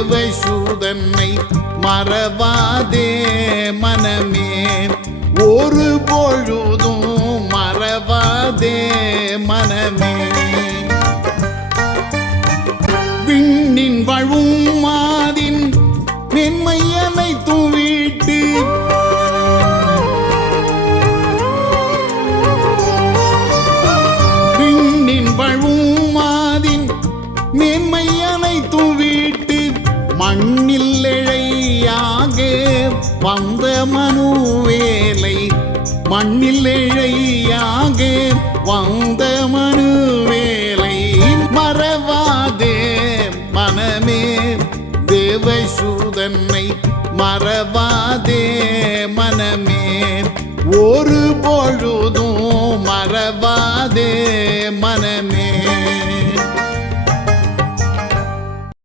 தேவசூதனை மறவாதே மனமே ஒரு பொழுதும் மறவாதே மனமே விண்ணின் வழும் மாதின் மென்மையனை துவிட்டு விண்ணின் வழும் மாதின் மென்மையனை துவிட்டு மண்ணில் இழையாக வந்த மனுவேலை மண்ணில் இழையாக வந்த மனுவேலை மறவாதே மனமே தேவசூதனை மறவாதே மனமே ஒரு பொழுதும் மறவாதே மனமே